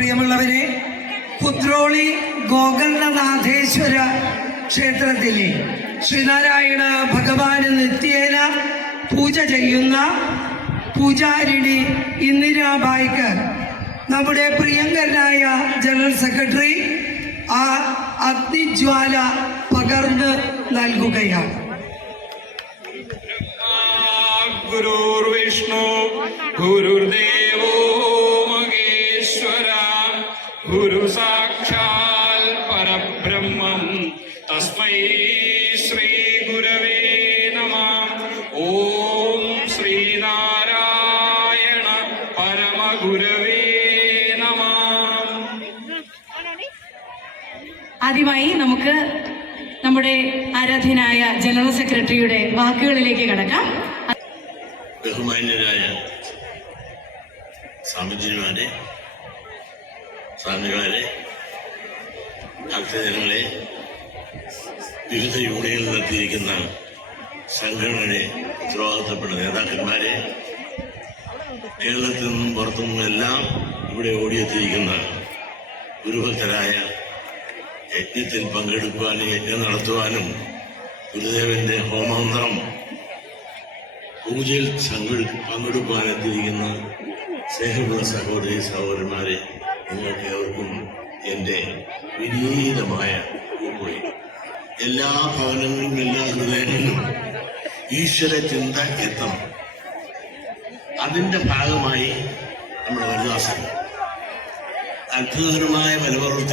പ്രിയമുള്ളവരെ കുദ്രോളി ഗോകർണനാഥേശ്വര ക്ഷേത്രത്തിലെ ശ്രീനാരായണ ഭഗവാന് നിത്യേന പൂജ ചെയ്യുന്ന പൂജാരിണി ഇന്ദിരാബായിക്ക് നമ്മുടെ പ്രിയങ്കരനായ ജനറൽ സെക്രട്ടറി ആ അഗ്നിജ്വാല പകർന്ന് നൽകുകയാണ്. ഗുരുർവിഷ്ണു ഗുരുദേവോ പരബ്രഹ്മം തസ്മൈ ശ്രീ ഗുരവേ നമ ഓം ശ്രീനാരായണ പരമഗുരവേ നമ ആദ്യമായി നമുക്ക് നമ്മുടെ ആരാധ്യനായ ജനറൽ സെക്രട്ടറിയുടെ വാക്കുകളിലേക്ക് കടക്കാം. ബഹുമാന്യരായ സ്വാമിജിമാരെ സ്വാമിമാരെ ഭക്തജനങ്ങളെ വിവിധ യൂണിയനിൽ നടത്തിയിരിക്കുന്ന സംഘടനയുടെ ഉത്തരവാദിത്തപ്പെട്ട നേതാക്കന്മാരെ കേരളത്തിൽ നിന്നും പുറത്തു നിന്നെല്ലാം ഇവിടെ ഓടിയെത്തിയിരിക്കുന്ന ഗുരുഭക്തരായ യജ്ഞത്തിൽ പങ്കെടുക്കുവാനും യജ്ഞം നടത്തുവാനും ഗുരുദേവന്റെ ഹോമമന്ത്രം പൂജയിൽ പങ്കെടുക്കുവാൻ പങ്കെടുക്കുവാനെത്തിയിരിക്കുന്ന സ്നേഹമുള്ള സഹോദരി സഹോദരന്മാരെ നിങ്ങൾക്ക് ഏവർക്കും എന്റെ വിനീതമായ എല്ലാ ഭവനങ്ങളും എല്ലാ ഹൃദയങ്ങളിലും ഈശ്വര ചിന്ത എത്തണം. അതിന്റെ ഭാഗമായി നമ്മുടെ വനിതാ സംഘം. അത്ഭുതകരമായ ബലപ്രവൃത്തി